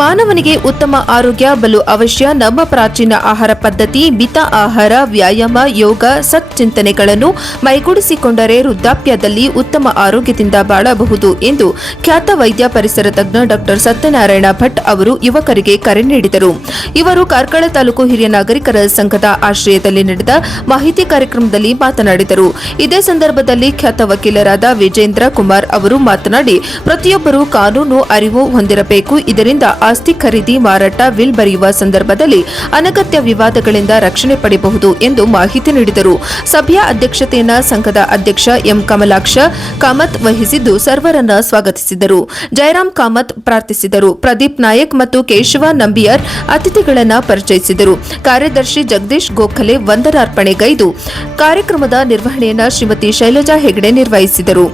ಮಾನವನಿಗೆ ಉತ್ತಮ ಆರೋಗ್ಯ ಬಲು ಅವಶ್ಯ. ನಮ್ಮ ಪ್ರಾಚೀನ ಆಹಾರ ಪದ್ಧತಿ, ಮಿತ ಆಹಾರ, ವ್ಯಾಯಾಮ, ಯೋಗ, ಸಚ್ಚಿಂತನೆಗಳನ್ನು ಮೈಗೂಡಿಸಿಕೊಂಡರೆ ವೃದ್ಧಾಪ್ಯದಲ್ಲಿ ಉತ್ತಮ ಆರೋಗ್ಯದಿಂದ ಬಾಳಬಹುದು ಎಂದು ಖ್ಯಾತ ವೈದ್ಯ ಪರಿಸರ ತಜ್ಞ ಡಾ ಸತ್ಯನಾರಾಯಣ ಭಟ್ ಅವರು ಯುವಕರಿಗೆ ಕರೆ ನೀಡಿದರು. ಇವರು ಕಾರ್ಕಳ ತಾಲೂಕು ಹಿರಿಯ ನಾಗರಿಕರ ಸಂಘದ ಆಶ್ರಯದಲ್ಲಿ ನಡೆದ ಮಾಹಿತಿ ಕಾರ್ಯಕ್ರಮದಲ್ಲಿ ಮಾತನಾಡಿದರು. ಇದೇ ಸಂದರ್ಭದಲ್ಲಿ ಖ್ಯಾತ ವಕೀಲರಾದ ವಿಜೇಂದ್ರ ಕುಮಾರ್ ಅವರು ಮಾತನಾಡಿ, ಪ್ರತಿಯೊಬ್ಬರೂ ಕಾನೂನು ಅರಿವು ಹೊಂದಿರಬೇಕು. ಇದರಿಂದ ಆಸ್ತಿ ಖರೀದಿ, ಮಾರಾಟ, ವಿಲ್ ಬರೆಯುವ ಸಂದರ್ಭದಲ್ಲಿ ಅನಗತ್ಯ ವಿವಾದಗಳಿಂದ ರಕ್ಷಣೆ ಪಡೆಯಬಹುದು ಎಂದು ಮಾಹಿತಿ ನೀಡಿದರು. ಸಭೆಯ ಅಧ್ಯಕ್ಷತೆಯನ್ನು ಸಂಘದ ಅಧ್ಯಕ್ಷ ಎಂ ಕಮಲಾಕ್ಷ ಕಾಮತ್ ವಹಿಸಿದ್ದು ಸರ್ವರನ್ನ ಸ್ವಾಗತಿಸಿದರು. ಜಯರಾಮ್ ಕಾಮತ್ ಪ್ರಾರ್ಥಿಸಿದರು. ಪ್ರದೀಪ್ ನಾಯಕ್ ಮತ್ತು ಕೇಶವ ನಂಬಿಯರ್ ಅತಿಥಿಗಳನ್ನು ಪರಿಚಯಿಸಿದರು. ಕಾರ್ಯದರ್ಶಿ ಜಗದೀಶ್ ಗೋಖಲೆ ವಂದನಾರ್ಪಣೆಗೈದು ಕಾರ್ಯಕ್ರಮದ ನಿರ್ವಹಣೆಯನ್ನು ಶ್ರೀಮತಿ ಶೈಲಜಾ ಹೆಗಡೆ ನಿರ್ವಹಿಸಿದರು.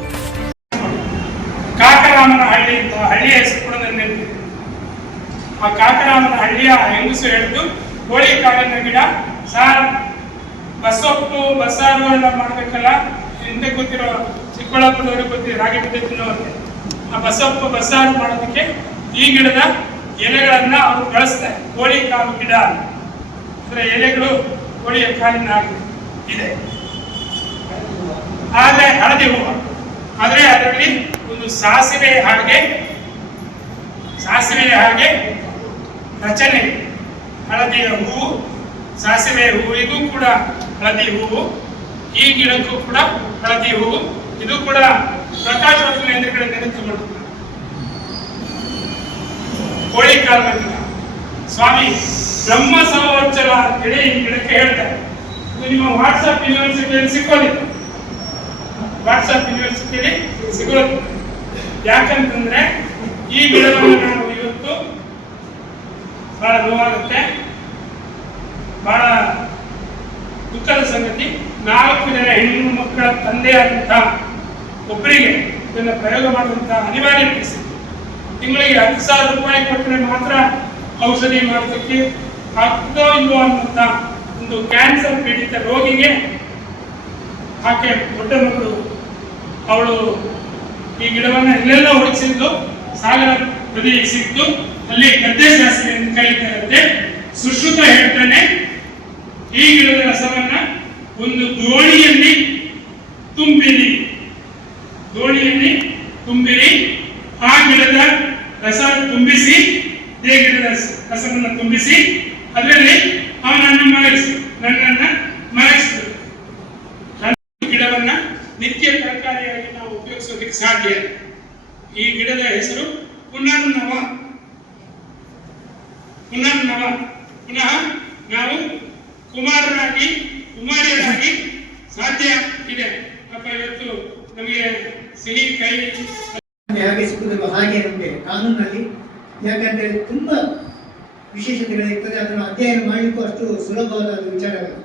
ಆ ಕಾಕರಾಮನ ಹಳ್ಳಿಯ ಹೆಂಗಸು ಹೇಳಿದ್ದು, ಕೋಳಿ ಕಾಳಿನ ಗಿಡ ಸಾರ್ ಬಸೊಪ್ಪು ಬಸ್ಸಾರು ಎಲ್ಲ ಮಾಡಬೇಕಲ್ಲ. ಹಿಂದೆ ಗೊತ್ತಿರೋ ಚಿಕ್ಕಬಳ್ಳಾಪುರದವ್ರಿಗೆ ಗೊತ್ತಿರೋ ರಾಗಿ ಮುದ್ದೆ ತಿನ್ನೋರಿಗೆ ಆ ಬಸೊಪ್ಪು ಬಸ್ಸಾರು ಮಾಡೋದಕ್ಕೆ ಈ ಗಿಡದ ಎಲೆಗಳನ್ನ ಅವರು ಬಳಸ್ತಾರೆ. ಕೋಳಿ ಕಾಲು ಗಿಡ ಅದರ ಎಲೆಗಳು ಕೋಳಿಯ ಕಾಲಿನ ಇದೆ. ಆದ್ರೆ ಹಳದಿ ಹೂವು, ಆದ್ರೆ ಅದರಲ್ಲಿ ಒಂದು ಸಾಸಿವೆ ಹಾಗೆ ರಚನೆ. ಹಳದಿಯ ಹೂವು, ಸಾಸಿವೆ ಹೂವಿಗೂ ಕೂಡ ಹಳದಿ ಹೂವು, ಈ ಗಿಡಕ್ಕೂ ಕೂಡ ಹಳದಿ ಹೂವು. ಇದು ಕೂಡ ಪ್ರಕಾಶ ಎದುರುಗಡೆ ನೆನೆದುಕೊಂಡು ಕೋಳಿ ಕಾಲ ಗಿಡ. ಸ್ವಾಮಿ ಬ್ರಹ್ಮ ಸಂವತ್ಸರ ಅಂತೇಳಿ ಈ ಗಿಡಕ್ಕೆ ಹೇಳ್ತಾರೆ. ಇದು ನಿಮ್ಮ ವಾಟ್ಸಪ್ ಯೂನಿವರ್ಸಿಟಿಯಲ್ಲಿ ಸಿಕ್ಕೋದಿಲ್ಲ. ವಾಟ್ಸಪ್ ಯೂನಿವರ್ಸಿಟಿಯಲ್ಲಿ ಸಿಗೋದು ಯಾಕಂತಂದ್ರೆ ಈ ಗಿಡವನ್ನು ನಾವು ಇವತ್ತು ಬಹಳ ನೋವಾಗುತ್ತೆ, ಬಹಳ ದುಃಖದ ಸಂಗತಿ. 4 ಜನ ಹೆಣ್ಣು ಮಕ್ಕಳ ತಂದೆಯಾದಂತಹ ಒಬ್ಬರಿಗೆ ಇದನ್ನು ಪ್ರಯೋಗ ಮಾಡುವಂತಹ ಅನಿವಾರ್ಯ ಪರಿಸ್ಥಿತಿ. ತಿಂಗಳಿಗೆ 10,000 ರೂಪಾಯಿ ಕೊಟ್ಟರೆ ಮಾತ್ರ ಔಷಧಿ ಮಾಡೋದಕ್ಕೆ ಆಗ್ತೋ ಇಲ್ವೋ ಅನ್ನುವಂಥ ಒಂದು ಕ್ಯಾನ್ಸರ್ ಪೀಡಿತ ರೋಗಿಗೆ ಆಕೆ ದೊಡ್ಡ ಮಗಳು ಅವಳು ಈ ಗಿಡವನ್ನು ಇಲ್ಲೆಲ್ಲ ಹುಡುಕಿಸಿದ್ದು, ಸಾಗರ ನದಿ ಸಿಕ್ತು, ಅಲ್ಲಿ ಗದ್ದೆ ಶಾಸ್ತ್ರಿ ಅಂತ ಕರೀತಾರಂತೆ. ಸುಶ್ರುತ ಹೇಳ್ತಾನೆ, ಈ ಗಿಡದ ರಸವನ್ನ ಒಂದು ದೋಣಿಯಲ್ಲಿ ತುಂಬಿರಿ, ಆ ಗಿಡದ ರಸ ತುಂಬಿಸಿ, ಗಿಡದ ರಸವನ್ನು ತುಂಬಿಸಿ ಅದರಲ್ಲಿ ನನ್ನನ್ನ ಮಲಗಿಸಿದ್ರು. ಗಿಡವನ್ನ ನಿತ್ಯ ತರಕಾರಿಯಾಗಿ ನಾವು ಉಪಯೋಗಿಸೋದಕ್ಕೆ ಸಾಧ್ಯ. ಈ ಗಿಡದ ಹೆಸರು ಪುನರ್ನವ. ಪುನಃ ನಾವು ಕುಮಾರಿಯರಾಗಿ ಸಾಧ್ಯ ಇದೆ. ಅಪ್ಪ ಇವತ್ತು ನಮಗೆ ಸಿಹಿ ಕೈ ಹೇಗೆ ಸಿಗುವುದಿಲ್ಲ ಹಾಗೆ ನಮಗೆ ಕಾನೂನಲ್ಲಿ, ಯಾಕಂದ್ರೆ ತುಂಬಾ ವಿಶೇಷತೆಗಳಿರ್ತದೆ. ಅದನ್ನು ಅಧ್ಯಯನ ಮಾಡಲಿಕ್ಕೂ ಅಷ್ಟು ಸುಲಭವಾದ ವಿಚಾರಗಳು.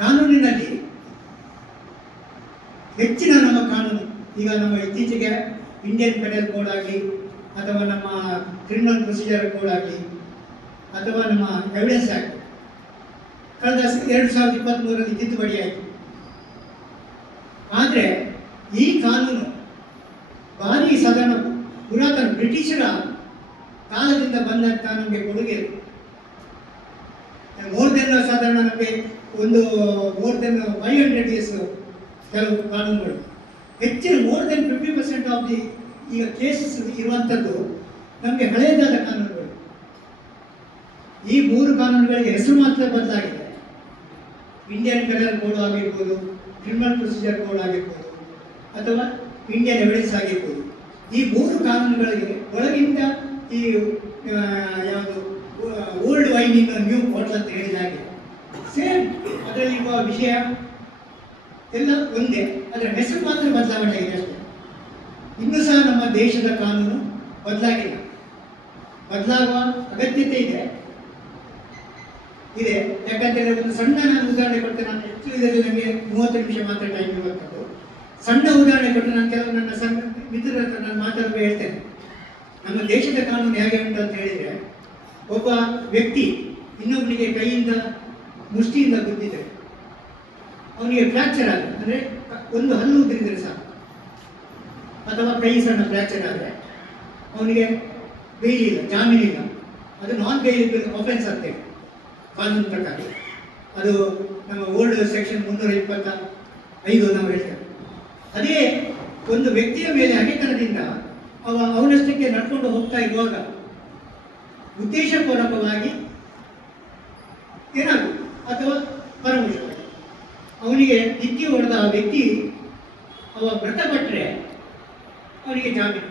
ಕಾನೂನಿನಲ್ಲಿ ಹೆಚ್ಚಿನ ನಮ್ಮ ಕಾನೂನು ಈಗ ನಮ್ಮ ಇತ್ತೀಚೆಗೆ ಇಂಡಿಯನ್ ಪೆನಲ್ ಕೋಡ್ ಆಗಲಿ, ಅಥವಾ ನಮ್ಮ ಕ್ರಿಮಿನಲ್ ಪ್ರೊಸೀಜರ್ ಕೋಡ್ ಆಗಲಿ, ಅಥವಾ ನಮ್ಮ ಎವಿಡೆನ್ಸ್ ಆಕ್ಟ್ ಕಳೆದ 2023ರಲ್ಲಿ ತಿದ್ದುಪಡಿ ಆಯಿತು. ಆದರೆ ಈ ಕಾನೂನು ಭಾರಿ ಸಾಧಾರಣ ಪುರಾತನ ಬ್ರಿಟಿಷರ ಕಾಲದಿಂದ ಬಂದಂಥ ನಮಗೆ ಕೊಡುಗೆ. ಸಾಧಾರಣ ನಮಗೆ ಒಂದು more than 500 years ಕೆಲವು ಕಾನೂನುಗಳು. ಹೆಚ್ಚಿನ more than 50% ಆಫ್ ದಿ ಈಗ ಕೇಸಸ್ ಇರುವಂಥದ್ದು ನಮಗೆ ಹಳೆಯದಾದ ಕಾನೂನುಗಳು. ಈ 3 ಕಾನೂನುಗಳಿಗೆ ಹೆಸರು ಮಾತ್ರ ಬದಲಾಗಿದೆ. ಇಂಡಿಯನ್ ಪೆನಲ್ ಕೋಡ್ ಆಗಿರ್ಬೋದು, ಕ್ರಿಮಿನಲ್ ಪ್ರೊಸೀಜರ್ ಕೋಡ್ ಆಗಿರ್ಬೋದು, ಅಥವಾ ಇಂಡಿಯನ್ ಎವಿಡೆನ್ಸ್ ಆಗಿರ್ಬೋದು. ಈ 3 ಕಾನೂನುಗಳಿಗೆ ಒಳಗಿಂದ ಈ ಯಾವುದು old wine in new bottle ಅಂತ ಹೇಳಿದಾಗೆ ಸೇಮ್ ಅದರಲ್ಲಿರುವ ವಿಷಯ ಎಲ್ಲ ಒಂದೇ, ಅದರ ಹೆಸರು ಮಾತ್ರ ಬದಲಾವಣೆ ಆಗಿದೆ ಅಷ್ಟೇ. ಇನ್ನೂ ಸಹ ನಮ್ಮ ದೇಶದ ಕಾನೂನು ಬದಲಾಗಿಲ್ಲ, ಬದಲಾಗುವ ಅಗತ್ಯತೆ ಇದೆ. ಯಾಕಂತೇಳಿದ್ರೆ ಒಂದು ಸಣ್ಣ ನಾನು ಉದಾಹರಣೆ ಕೊಡ್ತೇನೆ. ನಾನು ಹೆಚ್ಚು ಇದರಲ್ಲಿ ನನಗೆ 30 ನಿಮಿಷ ಮಾತ್ರ ಟೈಮ್ ಇರುವಂಥದ್ದು. ಸಣ್ಣ ಉದಾಹರಣೆ ಕೊಟ್ಟು ನಾನು ಕೆಲವು ನನ್ನ ಮಿತ್ರರ ಹತ್ರ ನಾನು ಮಾತಾಡುವ ಹೇಳ್ತೇನೆ. ನಮ್ಮ ದೇಶದ ಕಾನೂನು ಹೇಗೆ ಉಂಟು ಅಂತ ಹೇಳಿದರೆ, ಒಬ್ಬ ವ್ಯಕ್ತಿ ಇನ್ನೊಬ್ಬನಿಗೆ ಕೈಯಿಂದ ಮುಷ್ಟಿಯಿಂದ ಗುದ್ದಿದೆ, ಅವನಿಗೆ ಫ್ರ್ಯಾಕ್ಚರ್ ಆಗಿದೆ, ಅಂದರೆ ಒಂದು ಹಲ್ಲು ಉದ್ರಿದ್ರೆ ಸಾಕು, ಅಥವಾ ಕೈ ಸಣ್ಣ ಫ್ರ್ಯಾಕ್ಚರ್ ಆದರೆ ಅವನಿಗೆ ಬೇಲ್ ಇಲ್ಲ, ಜಾಮೀನಿಲ್ಲ, ಅದು ನಾನ್ ಬೇಲಿಬಲ್ ಅಫೆನ್ಸ್ ಆಗ್ತೇವೆ ಕಾನೂನು ಪ್ರಕಾರ. ಅದು ನಮ್ಮ ಓಲ್ಡ್ ಸೆಕ್ಷನ್ 325 ನಾವು ಹೇಳ್ತೇವೆ. ಅದೇ ಒಂದು ವ್ಯಕ್ತಿಯ ಮೇಲೆ ಹಗೆತನದಿಂದ ಅವನಷ್ಟಕ್ಕೆ ನಡ್ಕೊಂಡು ಹೋಗ್ತಾ ಇರುವಾಗ ಉದ್ದೇಶಪೂರ್ವಕವಾಗಿ ಏನಾಗುತ್ತೆ ಅಥವಾ ಪರಮೋಷವಾಗಿ ಅವನಿಗೆ ಡಿಕ್ಕಿ ಹೊಡೆದ ಆ ವ್ಯಕ್ತಿ ಮೃತಪಟ್ಟರೆ ಅವನಿಗೆ ಜಾಮೀನು.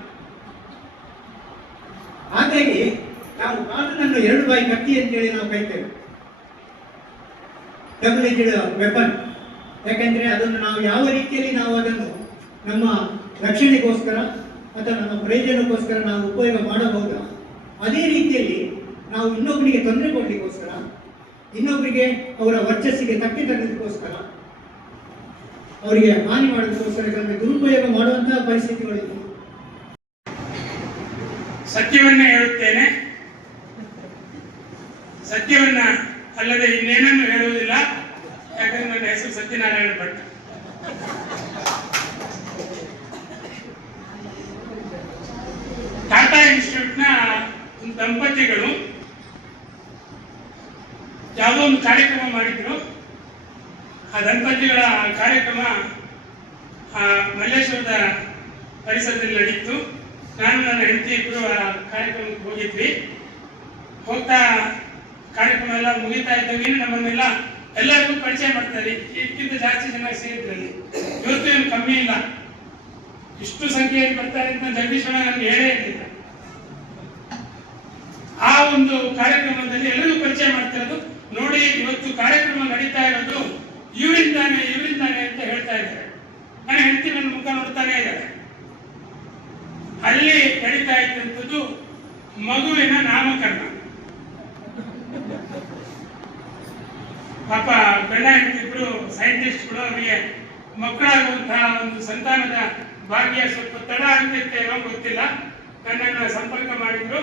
ಹಾಗಾಗಿ ನಾವು ಕಾನೂನನ್ನು 2 ಬಾಯಿ ಕತ್ತಿ ಅಂತೇಳಿ ನಾವು ಕರಿತೇವೆ, ಡಬಲ್ ಎಡ್ಜೆಡ್ ವೆಪನ್. ಯಾಕೆಂದರೆ ಅದನ್ನು ನಾವು ಯಾವ ರೀತಿಯಲ್ಲಿ ನಾವು ಅದನ್ನು ನಮ್ಮ ರಕ್ಷಣೆಗೋಸ್ಕರ ಅಥವಾ ನಮ್ಮ ಪ್ರಯೋಜನಕ್ಕೋಸ್ಕರ ನಾವು ಉಪಯೋಗ ಮಾಡಬಹುದಾ, ಅದೇ ರೀತಿಯಲ್ಲಿ ನಾವು ಇನ್ನೊಬ್ಬರಿಗೆ ತೊಂದರೆ ಕೊಡಲಿಕ್ಕೋಸ್ಕರ, ಇನ್ನೊಬ್ಬರಿಗೆ ಅವರ ವರ್ಚಸ್ಸಿಗೆ ತಪ್ಪಿ ತರೋದಕ್ಕೋಸ್ಕರ, ಅವರಿಗೆ ಹಾನಿ ಮಾಡೋದಕ್ಕೋಸ್ಕರ ಇದನ್ನು ದುರುಪಯೋಗ ಮಾಡುವಂತಹ ಪರಿಸ್ಥಿತಿಗಳಿವೆ. ಸತ್ಯವನ್ನೇ ಹೇಳುತ್ತೇನೆ, ಸತ್ಯವನ್ನ ಅಲ್ಲದೆ ಇನ್ನೇನನ್ನು ಹೇಳುವುದಿಲ್ಲ. ಯಾಕಂದ್ರೆ ನನ್ನ ಹೆಸರು ಸತ್ಯನಾರಾಯಣ ಭಟ್. ಟಾಟಾ ಇನ್ಸ್ಟಿಟ್ಯೂಟ್ನ ದಂಪತಿಗಳು ಯಾವುದೋ ಒಂದು ಕಾರ್ಯಕ್ರಮ ಮಾಡಿದ್ರು. ಆ ದಂಪತಿಗಳ ಕಾರ್ಯಕ್ರಮ ಮಲ್ಲೇಶ್ವರದ ಪರಿಸರದಲ್ಲಿ ನಡೀತು. ನಾನು ನನ್ನ ಹೆಂಡತಿ ಇಬ್ಬರು ಆ ಕಾರ್ಯಕ್ರಮಕ್ಕೆ ಹೋಗಿದ್ವಿ. ಹೋಗ್ತಾ ಕಾರ್ಯಕ್ರಮ ಎಲ್ಲ ಮುಗಿತಾ ಇದ್ದಾಗ ನಮ್ಮನ್ನೆಲ್ಲ ಎಲ್ಲರಿಗೂ ಪರಿಚಯ ಮಾಡ್ತಾರೆ. ಇದಕ್ಕಿಂತ ಜಾಸ್ತಿ ಜನ ಸೇರಿದ್ರಲ್ಲಿ ಇವತ್ತು ಏನು ಕಮ್ಮಿ ಇಲ್ಲ. ಇಷ್ಟು ಸಂಖ್ಯೆಯಲ್ಲಿ ಬರ್ತಾರೆ ಅಂತ ಜಗದೀಶ್ವರ ನನಗೆ ಹೇಳೇ ಇರಲಿಲ್ಲ. ಆ ಒಂದು ಕಾರ್ಯಕ್ರಮದಲ್ಲಿ ಎಲ್ಲರಿಗೂ ಪರಿಚಯ ಮಾಡ್ತಿರೋದು. ನೋಡಿ, ಇವತ್ತು ಕಾರ್ಯಕ್ರಮ ನಡೀತಾ ಇರೋದು ಇವರಿಂದಾನೆ ಅಂತ ಹೇಳ್ತಾ ಇದ್ದಾರೆ. ನನ್ನ ಹೆಂಡತಿ ನನ್ನ ಮುಖ ನೋಡ್ತಾನೆ ಇದ್ದಾರೆ. ಅಲ್ಲಿ ನಡೀತಾ ಇದ್ದಂಥದ್ದು ಮಗುವಿನ ನಾಮಕರಣ. ಪಾಪ ಗಂಡ ಹೆಂಡತಿ ಇಬ್ರು ಸೈಂಟಿಸ್ಟ್ಗಳು, ಅವರಿಗೆ ಮಕ್ಕಳಾಗುವಂತಹ ಒಂದು ಸಂತಾನದ ಭಾಗ್ಯ ಸ್ವಲ್ಪ ತಡ ಆಗ್ತೈತೆ ಏನೋ ಗೊತ್ತಿಲ್ಲ. ನನ್ನನ್ನು ಸಂಪರ್ಕ ಮಾಡಿದ್ರು.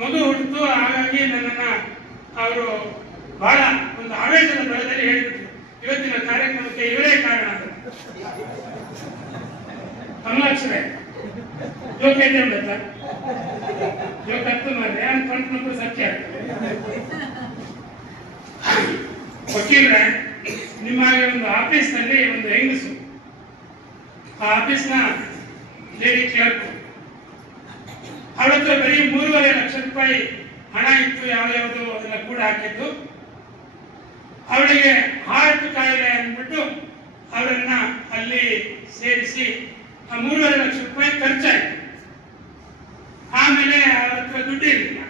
ಮಗು ಹುಟ್ಟಿತು. ಹಾಗಾಗಿ ನನ್ನನ್ನು ಅವರು ಬಹಳ ಒಂದು ಆವೇಶದ ಬರದಲ್ಲಿ ಹೇಳಿಬಿಟ್ರು, ಇವತ್ತಿನ ಕಾರ್ಯಕ್ರಮಕ್ಕೆ ಇವರೇ ಕಾರಣ. ಕಮಲಾಕ್ಷರೇ ಜೋಕ್ ಇದೆ ಉಂಟ ಜೋಕ್ ಹತ್ತು ಮಾರ್ರೆ ಅನ್ಕೊಂಡ್ರು ಸತ್ಯ. ವಕೀಲರೇ, ನಿಮ್ಮ ಒಂದು ಆಫೀಸ್ನಲ್ಲಿ ಒಂದು ಹೆಂಗಸು, ಆ ಆಫೀಸ್ನ ಲೇಡಿ ಕ್ಲರ್ಕ್, ಅವಳ ಹತ್ರ ಬರೀ 3.5 ಲಕ್ಷ ರೂಪಾಯಿ ಹಣ ಇತ್ತು. ಯಾವ್ಯಾವುದು ಅದೆಲ್ಲ ಕೂಡ ಹಾಕಿದ್ದು. ಅವಳಿಗೆ ಹಾರ್ಟ್ ಕಾಯಿಲೆ ಅಂದ್ಬಿಟ್ಟು ಅವರನ್ನ ಅಲ್ಲಿ ಸೇರಿಸಿ ಆ 3.5 ಲಕ್ಷ ರೂಪಾಯಿ ಖರ್ಚಾಯಿತು. ಆಮೇಲೆ ಅವರ ಹತ್ರ ದುಡ್ಡು ಇರಲಿಲ್ಲ.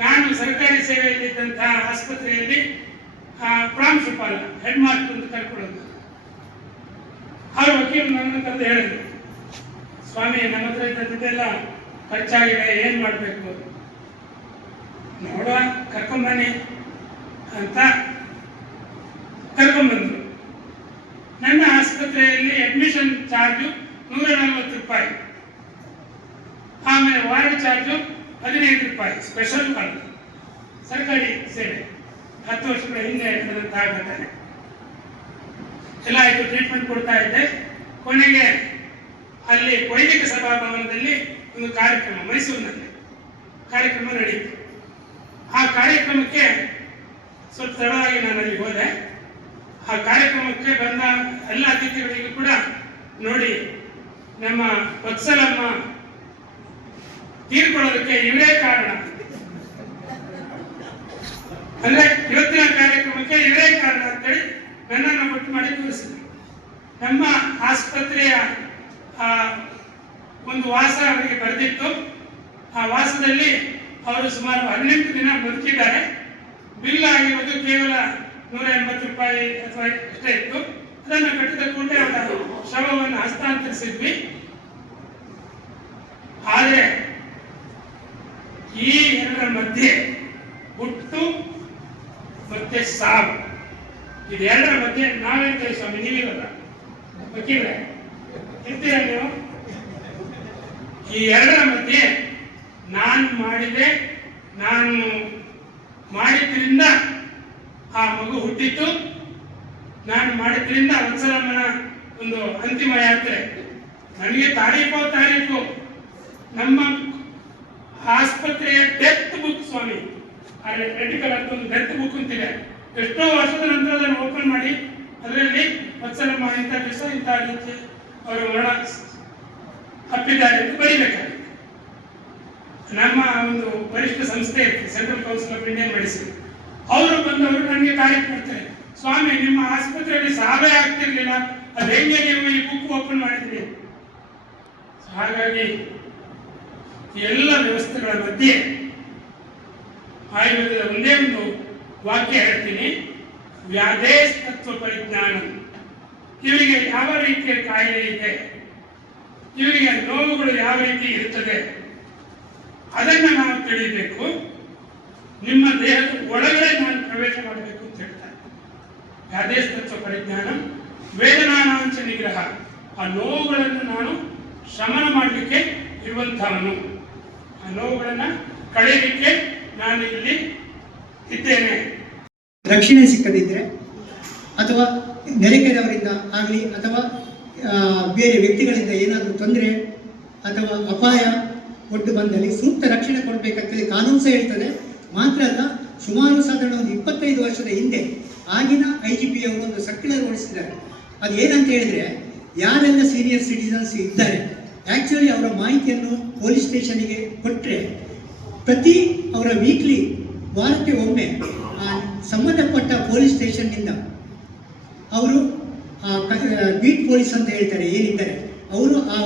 ನಾನು ಸರ್ಕಾರಿ ಸೇವೆಯಲ್ಲಿದ್ದಂತಹ ಆಸ್ಪತ್ರೆಯಲ್ಲಿ ಪ್ರಾಂಶುಪಾಲ, ಹೆಡ್ ಮಾಸ್ಟರ್ ಅಂತ ಕರ್ಕೊಳ್ಳೋದು. ಅವ್ರ ವಕೀಲರು ನನ್ನ ಕರೆದು ಹೇಳಿದ್ರು, ಸ್ವಾಮಿ, ನಮ್ಮ ಹತ್ರ ಇದ್ದ ದುಡ್ಡೆಲ್ಲ ಖರ್ಚಾಗಿದೆ, ಏನ್ ಮಾಡಬೇಕು ನೋಡುವ, ಕರ್ಕೊಂಬನ್ನಿ ಅಂತ ಕರ್ಕೊಂಡ್ಬಂದ್ರು. ನನ್ನ ಆಸ್ಪತ್ರೆಯಲ್ಲಿ ಅಡ್ಮಿಷನ್ ಚಾರ್ಜು 140 ರೂಪಾಯಿ, ಆಮೇಲೆ ವಾರ್ಡ್ ಚಾರ್ಜು 15 ರೂಪಾಯಿ. ಸ್ಪೆಷಲ್ ವಾರ್ಡ್, ಸರ್ಕಾರಿ ಸೇವೆ. 10 ವರ್ಷಗಳ ಹಿಂದೆ ಆಗ್ಬೇಕಾದ್ರೆ ಎಲ್ಲ ಆಯ್ತು. ಟ್ರೀಟ್ಮೆಂಟ್ ಕೊಡ್ತಾ ಇದ್ದೆ. ಕೊನೆಗೆ ಅಲ್ಲಿ ವೈದಿಕ ಸಭಾಭವನದಲ್ಲಿ ಒಂದು ಕಾರ್ಯಕ್ರಮ, ಮೈಸೂರಿನಲ್ಲಿ ಕಾರ್ಯಕ್ರಮ ನಡೆಯಿತು. ಆ ಕಾರ್ಯಕ್ರಮಕ್ಕೆ ಸ್ವಲ್ಪ ತಡವಾಗಿ ನಾನು ಅಲ್ಲಿ ಹೋದೆ. ಆ ಕಾರ್ಯಕ್ರಮಕ್ಕೆ ಬಂದ ಎಲ್ಲ ಅತಿಥಿಗಳಿಗೂ ಕೂಡ ನೋಡಿ, ನಮ್ಮ ವತ್ಸಲಮ್ಮ ತೀರ್ಕೊಳ್ಳೋದಕ್ಕೆ ಇವರೇ ಕಾರಣ, ಅಂದ್ರೆ ಇವತ್ತಿನ ಕಾರ್ಯಕ್ರಮಕ್ಕೆ ಇವರೇ ಕಾರಣ ಅಂತೇಳಿ ನನ್ನನ್ನು ಒಟ್ಟು ಮಾಡಿ ತೋರಿಸಿದ್ರು. ನಮ್ಮ ಆಸ್ಪತ್ರೆಯ ಒಂದು ವಾಸ ಅವರಿಗೆ ಬರೆದಿತ್ತು. ಆ ವಾಸದಲ್ಲಿ ಅವರು ಸುಮಾರು 18 ದಿನ ಬದುಕಿದ್ದಾರೆ. ಬಿಲ್ ಆಗಿರೋದು ಕೇವಲ 180 ರೂಪಾಯಿ ಅಥವಾ ಅಷ್ಟೇ ಇತ್ತು. ಅದನ್ನು ಕಟ್ಟಿದ ಕೂಡಲೇ ಅವರ ಶವವನ್ನು ಹಸ್ತಾಂತರಿಸಿದ್ವಿ. ಆದರೆ ಈ ಎರಡರ ಮಧ್ಯೆ ಹುಟ್ಟು ಮತ್ತೆ ಸಾವು, ಇದೆರಡರ ಮಧ್ಯೆ ನಾವೇಳ್ತೇವೆ ಸ್ವಾಮಿ, ನೀವಿರಲ್ಲ ವಕೀಲರೇ, ಇರ್ತೀರ ನೀವು? ಈ ಎರಡರ ಮಧ್ಯೆ ನಾನು ಮಾಡಿದ್ರಿಂದ ಆ ಮಗು ಹುಟ್ಟಿತ್ತು. ನಾನು ಮಾಡಿದ್ರಿಂದ ವತ್ಸಲಮ್ಮನ ಒಂದು ಅಂತಿಮ ಯಾತ್ರೆ. ನನಗೆ ತಾರೀಫು ನಮ್ಮ ಆಸ್ಪತ್ರೆಯ ಡೆತ್ ಬುಕ್ ಸ್ವಾಮಿ, ರೆಡ್ ಕಲರ್ ಒಂದು ಡೆತ್ ಬುಕ್ ಅಂತಿದೆ. ಎಷ್ಟೋ ವರ್ಷದ ನಂತರ ಅದನ್ನು ಓಪನ್ ಮಾಡಿ ಅದರಲ್ಲಿ ವತ್ಸಲಮ್ಮ ಇಂಥ ದಿವಸ ಇಂಥ ರೀತಿ ಅವರು ಮರಣ ಅಪ್ಪಿದ್ದಾರೆ ಅಂತ ಬರೀಬೇಕಾಗುತ್ತೆ. ನಮ್ಮ ಒಂದು ವರಿಷ್ಠ ಸಂಸ್ಥೆ ಇರುತ್ತೆ, central council of Indian medicine, ಅವರು ಬಂದವರು ನನಗೆ ತಾರೀಕು ಕೊಡ್ತಾರೆ, ಸ್ವಾಮಿ ನಿಮ್ಮ ಆಸ್ಪತ್ರೆಯಲ್ಲಿ ಸಾವೇ ಆಗ್ತಿರ್ಲಿಲ್ಲ, ಅದು ಹೆಂಗೆ ನೀವು ಈ ಬುಕ್ ಓಪನ್ ಮಾಡಿದ್ರಿ. ಹಾಗಾಗಿ ಎಲ್ಲ ವ್ಯವಸ್ಥೆಗಳ ಮಧ್ಯೆ ಆಯುರ್ವೇದದ ಒಂದೇ ಒಂದು ವಾಕ್ಯ ಹೇಳ್ತೀನಿ, ವ್ಯಾಧೇಶ್ ತತ್ವ ಪರಿಜ್ಞಾನ. ಇವರಿಗೆ ಯಾವ ರೀತಿಯ ಕಾಯಿಲೆ ಇದೆ, ಇವರಿಗೆ ನೋವುಗಳು ಯಾವ ರೀತಿ ಇರುತ್ತದೆ ಅದನ್ನು ನಾವು ತಿಳಿಯಬೇಕು. ನಿಮ್ಮ ದೇಹದ ಒಳಗಡೆ ನಾನು ಪ್ರವೇಶ ಮಾಡಬೇಕು ಅಂತ ಹೇಳ್ತಾರೆ. ವ್ಯಾಧೇಶ್ ತತ್ವ ಪರಿಜ್ಞಾನ, ವೇದನಾನಾಂಚ ನಿಗ್ರಹ. ಆ ನೋವುಗಳನ್ನು ನಾನು ಶಮನ ಮಾಡಲಿಕ್ಕೆ ಇರುವಂತಹವನು, ಆ ನೋವುಗಳನ್ನು ಕಳೆಯಲಿಕ್ಕೆ ನಾನು ಇಲ್ಲಿ ಇದ್ದೇನೆ. ರಕ್ಷಣೆ ಸಿಕ್ಕದಿದ್ದರೆ ಅಥವಾ ನೆರೆಕೆರೆಯವರಿಂದ ಆಗಲಿ ಅಥವಾ ಬೇರೆ ವ್ಯಕ್ತಿಗಳಿಂದ ಏನಾದರೂ ತೊಂದರೆ ಅಥವಾ ಅಪಾಯ ಒಟ್ಟು ಬಂದಲ್ಲಿ ಸೂಕ್ತ ರಕ್ಷಣೆ ಕೊಡಬೇಕಂತೇಳಿ ಕಾನೂನು ಸಹ ಹೇಳ್ತದೆ. ಮಾತ್ರ ಅಲ್ಲ, ಸುಮಾರು ಸಾಧಾರಣ ಒಂದು 25 ವರ್ಷದ ಹಿಂದೆ ಆಗಿನ IGP ಅವರು ಒಂದು ಸರ್ಕ್ಯುಲರ್ ಹೊರಡಿಸಿದ್ದಾರೆ. ಅದು ಏನಂತ ಹೇಳಿದರೆ, ಯಾರೆಲ್ಲ ಸೀನಿಯರ್ ಸಿಟಿಸನ್ಸ್ ಇದ್ದಾರೆ ಆ್ಯಕ್ಚುಲಿ ಅವರ ಮಾಹಿತಿಯನ್ನು ಪೊಲೀಸ್ ಸ್ಟೇಷನಿಗೆ ಕೊಟ್ಟರೆ ಪ್ರತಿ ಅವರ ವೀಕ್ಲಿ ವಾರಕ್ಕೆ ಒಮ್ಮೆ ಸಂಬಂಧಪಟ್ಟ ಪೊಲೀಸ್ ಸ್ಟೇಷನ್ನಿಂದ ಅವರು ಬೀಟ್ ಪೊಲೀಸ್ ಅಂತ ಹೇಳ್ತಾರೆ ಏನಿದ್ದಾರೆ, ಅವರು ಆ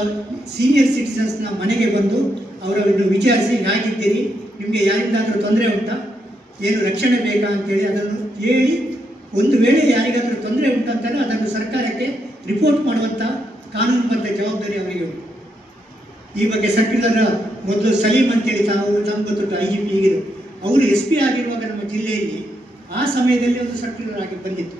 ಸೀನಿಯರ್ ಸಿಟಿಸನ್ಸ್ನ ಮನೆಗೆ ಬಂದು ಅವರನ್ನು ವಿಚಾರಿಸಿ ಹೇಗಿದ್ದೀರಿ, ನಿಮಗೆ ಯಾರಿಂದಾದರೂ ತೊಂದರೆ ಉಂಟಾ, ಏನು ರಕ್ಷಣೆ ಬೇಕಾ ಅಂತೇಳಿ ಅದನ್ನು ಹೇಳಿ, ಒಂದು ವೇಳೆ ಯಾರಿಗಾದರೂ ತೊಂದರೆ ಉಂಟಂತಾರೆ ಅದನ್ನು ಸರ್ಕಾರಕ್ಕೆ ರಿಪೋರ್ಟ್ ಮಾಡುವಂಥ ಕಾನೂನುಬದ್ಧ ಜವಾಬ್ದಾರಿ ಅವರಿಗೆ ಉಂಟು. ಈ ಬಗ್ಗೆ ಸರ್ಕ್ಯುಲರ್ ಮೊದಲು ಸಲೀಂ ಅಂತೇಳಿ ನಮ್ಗೆ ಗೊತ್ತುಂಟು IGP ಈಗಿರು, ಅವರು SP ಆಗಿರುವಾಗ ನಮ್ಮ ಜಿಲ್ಲೆಯಲ್ಲಿ ಆ ಸಮಯದಲ್ಲಿ ಒಂದು ಸರ್ಕ್ಯುಲರ್ ಆಗಿ ಬಂದಿತ್ತು.